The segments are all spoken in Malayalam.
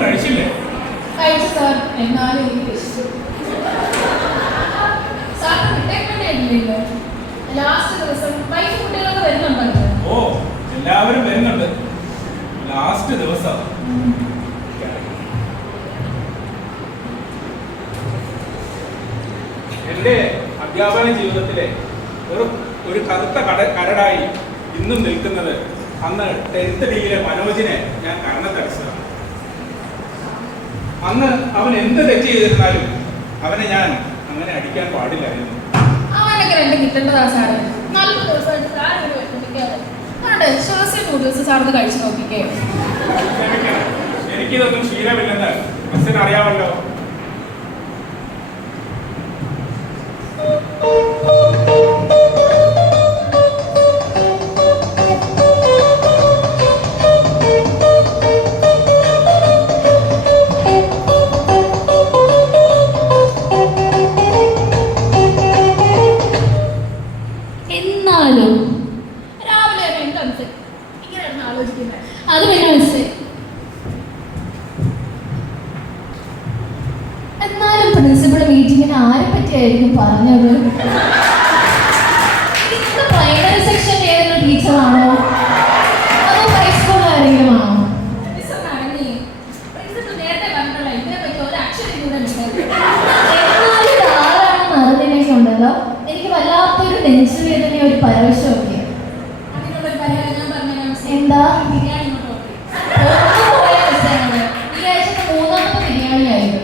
കഴിച്ചില്ലേ? കഴിച്ചു സാർ. എന്നാലും ലാസ്റ്റ് ദിവസം വൈഫ് കുട്ടികളൊക്കെ വരുന്നുണ്ടോ? ഓ, എല്ലാവരും വരുന്നുണ്ട്. ലാസ്റ്റ് ദിവസം എന്റെ അധ്യാപന ജീവിതത്തിലെ ഒരു കറുത്ത കരടായി ഇന്നും നിൽക്കുന്നത് അന്ന് 10th ഡിയിലെ മനോജിനെ ഞാൻ കർണത്തടിച്ചതാണ്. അന്ന് അവൻ എന്ത് തെറ്റ് ചെയ്തിരുന്നാലും അവനെ ഞാൻ അങ്ങനെ അടിക്കാൻ പാടില്ലായിരുന്നു. അവനൊക്കെ രണ്ടും കിട്ടേണ്ടതാ സാറ്. നല്ല ദിവസമായിട്ട് നൂഡിൽസ് സാറിന് കഴിച്ചു നോക്കിക്കേ. എനിക്കിതൊന്നും ശീലമില്ലെന്ന് മിസ്സിന് അറിയാമല്ലോ. അത് പിന്നെ മിസ്സേ, എന്നാലും പ്രിൻസിപ്പൾ മീറ്റിങ്ങിന് ആരെ പറ്റിയായിരിക്കും പറഞ്ഞത്? ഇന്ന് പ്രൈമറി സെക്ഷൻ ഏതെങ്കിലും ടീച്ചറാണോ അതോ ഹൈസ്കൂൾ ആരെങ്കിലും ആണോ? എന്നാലും ആരാണെന്ന് അറിഞ്ഞില്ലെങ്കിൽ ഉണ്ടല്ലോ എനിക്ക് വല്ലാത്തൊരു നെഞ്ചുവേദന, ഒരു പരവശമൊക്കെ. എന്താ? ഈ ആഴ്ചത്തെ 3ാമത്തെ ബിരിയാണി ആയിരുന്നു.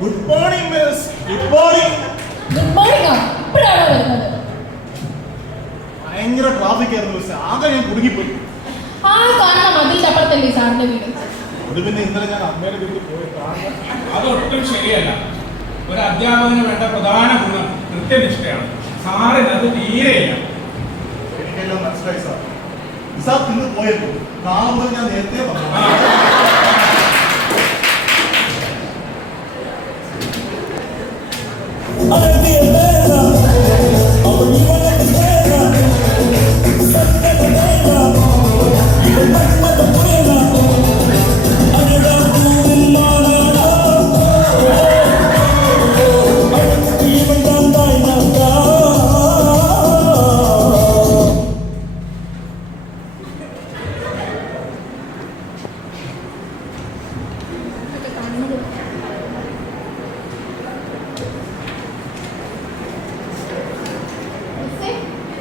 Good morning miss. Good morning. Good morning. ഇപ്പോഴാണോ വരുന്നത്? ഭയങ്കര ട്രാഫിക് ആയിരുന്നു മിസ്. ആകെ ഞാൻ കുടുങ്ങിപ്പോയി. ആ കാണാൻ മതിലിന്റെ അപ്പുറത്തല്ലേ സാറിന്റെ വീട്? അത് പിന്നെ ഇന്നലെ ഞാൻ അമ്മയുടെ വീട്ടിൽ പോയി. അതൊട്ടും ശരിയല്ല. ഒരു അധ്യാപകന് വേണ്ട പ്രധാന ഗുണം കൃത്യനിഷ്ഠയാണ്. സാറിന് അത് തീരെയില്ല. എനിക്കെല്ലാം മനസ്സിലായി സാർ. സാർ ഇന്ന് പോയപ്പോ നാളെ മുതൽ ഞാൻ നേരത്തെ പറഞ്ഞു.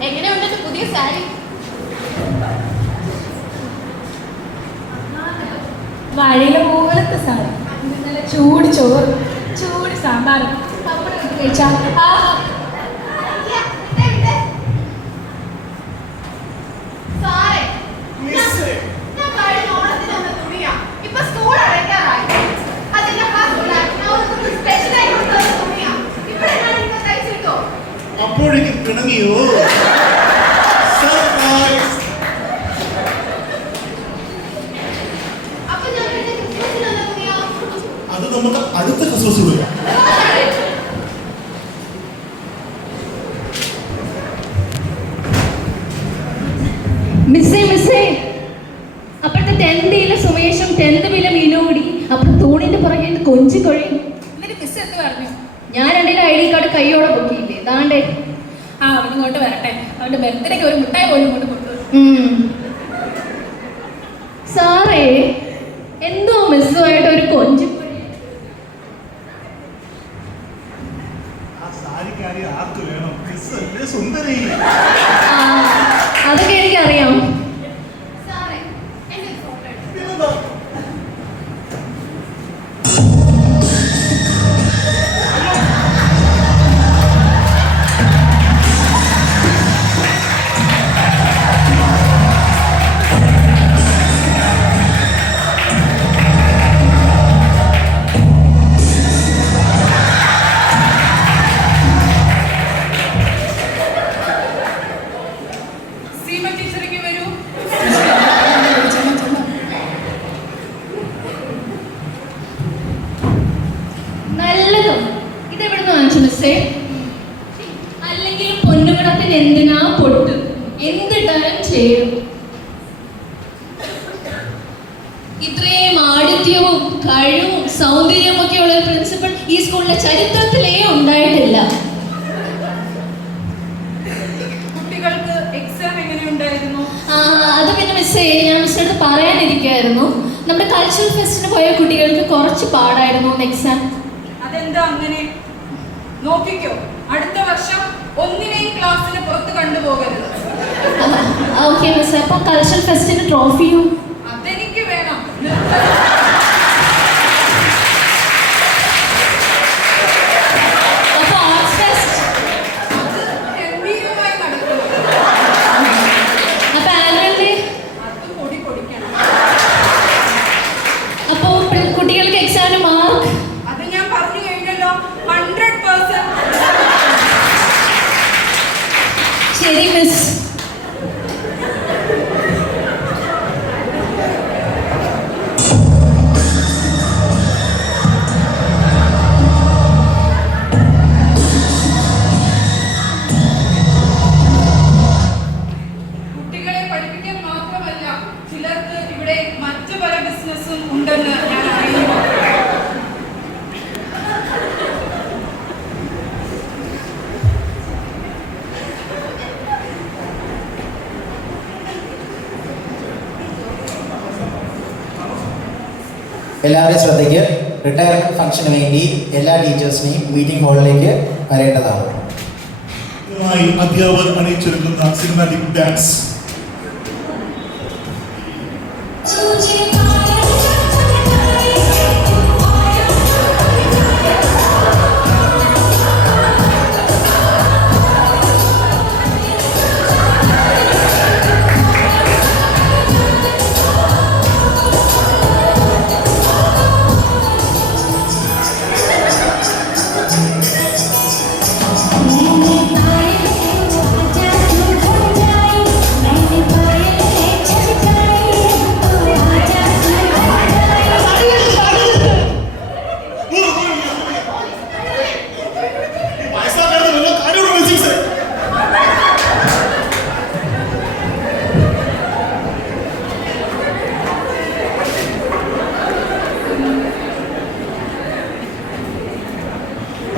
എങ്ങനെയുണ്ട് പുതിയ സാരി? മഴയിലെ പോലത്തെ സാരി, നല്ല ചൂട് ചോറ്, ചൂട് സാമ്പാർ, പപ്പടം കഴിച്ചാൽ അപ്പോഴേക്കും പിണങ്ങിയോ? അത് നമുക്ക് അടുത്ത ക്രിസ്മസ് വിടാം. മിസ്സേ അപ്പോഴത്തെ 10th ഡിയിലെ സുമേഷും 10th ബിയിലെ മീനും കൂടി അപ്പോൾ തൂണിന്റെ പുറകെ കൊഞ്ചി കൊഴിയും. മിസ് എന്ത് പറഞ്ഞു? ഞാൻ എൻ്റെ ID കാർഡ് കൈയോടെ പൊക്കിയില്ലേ, ദാണ്ടേ. അവനിങ്ങോട്ട് വരട്ടെ, അവന്റെ ബർത്ത്ഡേക്ക് ഒരു മുട്ടായി പോലും ഇങ്ങോട്ട് കൊണ്ടുവരും. സാറേ എന്തോ ഇത്രയും ആഠിത്യവും കഴിവും സൗന്ദര്യവും ഒക്കെ ഉള്ള ഒരു പ്രിൻസിപ്പൽ ഈ സ്കൂളിലെ ചരിത്രത്തിലേ ഉണ്ടായിട്ടില്ല. കുട്ടികൾക്ക് എക്സാം എങ്ങനെയുണ്ടായിരുന്നു? അത് പിന്നെ മിസ്സേ, ഞാൻ മിസ്സിന്റെ അടുത്ത് പറയാനിരിക്കായിരുന്നു. നമ്മുടെ കൾച്ചറൽ ഫെസ്റ്റിന് പോയ കുട്ടികൾക്ക് കുറച്ച് പാടായിരുന്നു എക്സാം. അതെന്താ അങ്ങനെ? നോക്കിക്കോ, അടുത്ത വർഷം ഒന്നിനെയും ക്ലാസ്സിന് പുറത്ത് കണ്ടുപോകരുത്. Okay miss. അപ്പൊ കൾച്ചറൽ ഫെസ്റ്റിന് ട്രോഫിയും അതെനിക്ക് വേണം. അപ്പൊ ആർട്സ് ഫെസ്റ്റ്, അത് ഗംഭീരമായി നടക്കണം. അപ്പൊ ആനുവൽ ഡേ, അത് പൊടി പൊടിക്കണം. അപ്പൊ കുട്ടികൾക്ക് എക്സാമിന് മാർക്ക് അത് ഞാൻ പറഞ്ഞു കഴിഞ്ഞല്ലോ, 100%. ശരി മിസ്. കുട്ടികളെ പഠിപ്പിക്കാൻ മാത്രമല്ല, ചിലർക്ക് ഇവിടെ മറ്റു പല ബിസിനസ്സും ഉണ്ടെന്ന് ഞാൻ അറിയുന്നു. എല്ലാവരുടെയും ശ്രദ്ധയ്ക്ക്, റിട്ടയർമെന്റ് ഫംഗ്ഷന് വേണ്ടി എല്ലാ ടീച്ചേഴ്സിനെയും മീറ്റിംഗ് ഹാളിലേക്ക് വരേണ്ടതാണ്. അധ്യാപകർ അണിയിച്ചൊരുക്കുന്ന സിനിമാറ്റിക് ഡാൻസ്.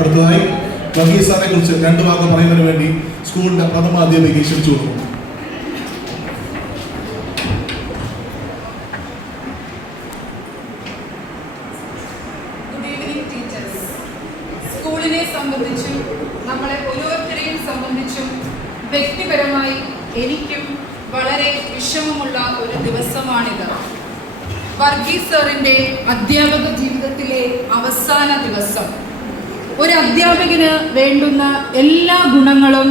അടുത്തതായി വർഗീസ് സാറിനെ കുറിച്ച് 2 വാക്ക് പറയുന്നതിന് വേണ്ടി സ്കൂളിന്റെ പ്രഥമ അധ്യാപികയെ ക്ഷണിച്ചു കൊടുക്കുന്നു. Good evening teachers. സ്കൂളിനെ സംബന്ധിച്ചും നമ്മളെ ഓരോരുത്തരെയും സംബന്ധിച്ചും വ്യക്തിപരമായി എനിക്കും വളരെ വിഷമമുള്ള ഒരു ദിവസമാണിത്. വർഗീസ് സാറിൻ്റെ അധ്യാപക ജീവിതത്തിലെ അവസാന ദിവസം. ഒരു അധ്യാപകന് വേണ്ടുന്ന എല്ലാ ഗുണങ്ങളും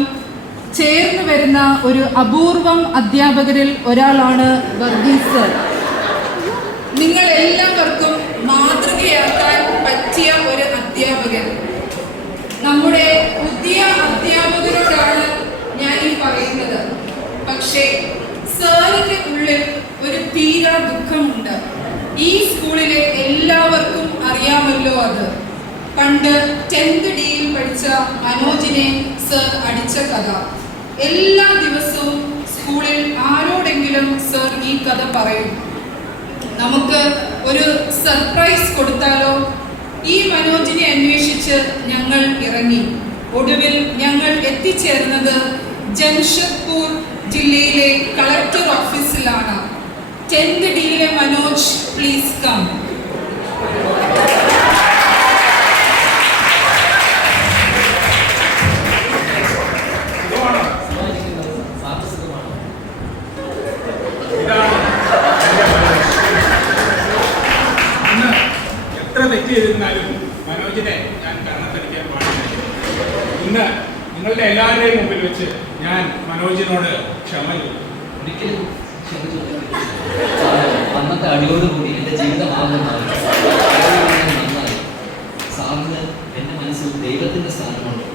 ചേർന്ന് വരുന്ന ഒരു അപൂർവം അധ്യാപകരിൽ ഒരാളാണ് വർഗീസ് സർ. നിങ്ങൾ എല്ലാവർക്കും മാതൃകയാക്കാൻ പറ്റിയ ഒരു അധ്യാപകൻ. നമ്മുടെ പുതിയ അധ്യാപകരോടാണ് ഞാൻ ഈ പറയുന്നത്. പക്ഷേ സാറിന്റെ ഉള്ളിൽ ഒരു തീരാ ദുഃഖമുണ്ട്. ഈ സ്കൂളിലെ എല്ലാവർക്കും അറിയാമല്ലോ അത്. പണ്ട് 10th ഡിയിൽ പഠിച്ച മനോജിനെ സർ അടിച്ച കഥ. എല്ലാ ദിവസവും സ്കൂളിൽ ആരോടെങ്കിലും സർ ഈ കഥ പറയും. നമുക്ക് ഒരു സർപ്രൈസ് കൊടുത്താലോ? ഈ മനോജിനെ അന്വേഷിച്ച് ഞങ്ങൾ ഇറങ്ങി. ഒടുവിൽ ഞങ്ങൾ എത്തിച്ചേർന്നത് ജംഷഡ്പൂർ ജില്ലയിലെ കളക്ടർ ഓഫീസിലാണ്. 10th ഡിയിലെ Manoj, please come. തെറ്റ് ചെയ്തിരുന്നാലും മനോജിനെ ഞാൻ കരണത്തടിക്കാൻ പാടില്ല. ഇന്ന് നിങ്ങളുടെ എല്ലാവരുടെയും മുമ്പിൽ വെച്ച് ഞാൻ മനോജിനോട് ക്ഷമ ചോദിക്കും. ഒരിക്കലും ക്ഷമ ചോദിക്കില്ല. അന്നത്തെ അടിയോടുകൂടി എൻ്റെ ജീവിതമാകുന്നതാണ് നന്നായി. സാറിന് എൻ്റെ മനസ്സിൽ ദൈവത്തിൻ്റെ സ്ഥാനമുണ്ട്.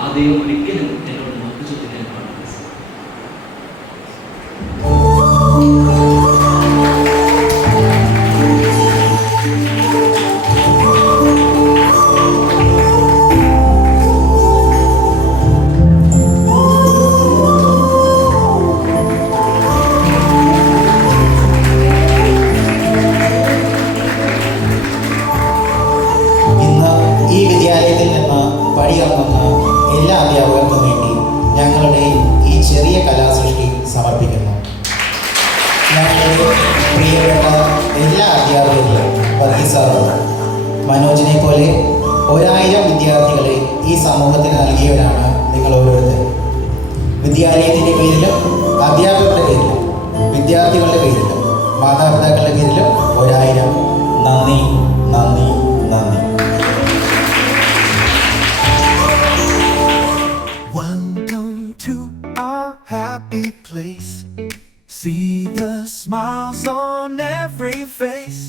ആ ദൈവം ഒരിക്കലും എന്നോട് മറു ചോദിക്കാൻ പാടില്ല. പ്രിയപ്പെട്ട എല്ലാ അധ്യാപകരിലും വർഗീസാറുണ്ട്. മനോജിനെ പോലെ 1000 വിദ്യാർത്ഥികളെ ഈ സമൂഹത്തിന് നൽകിയവരാണ് നിങ്ങൾ ഓരോരുത്തരും. വിദ്യാലയത്തിൻ്റെ പേരിലും അധ്യാപകരുടെ പേരിലും വിദ്യാർത്ഥികളുടെ പേരിലും മാതാപിതാക്കളുടെ പേരിലും 1000 നന്ദി നന്ദി നന്ദി. Welcome to our happy place. See the smiles on every face.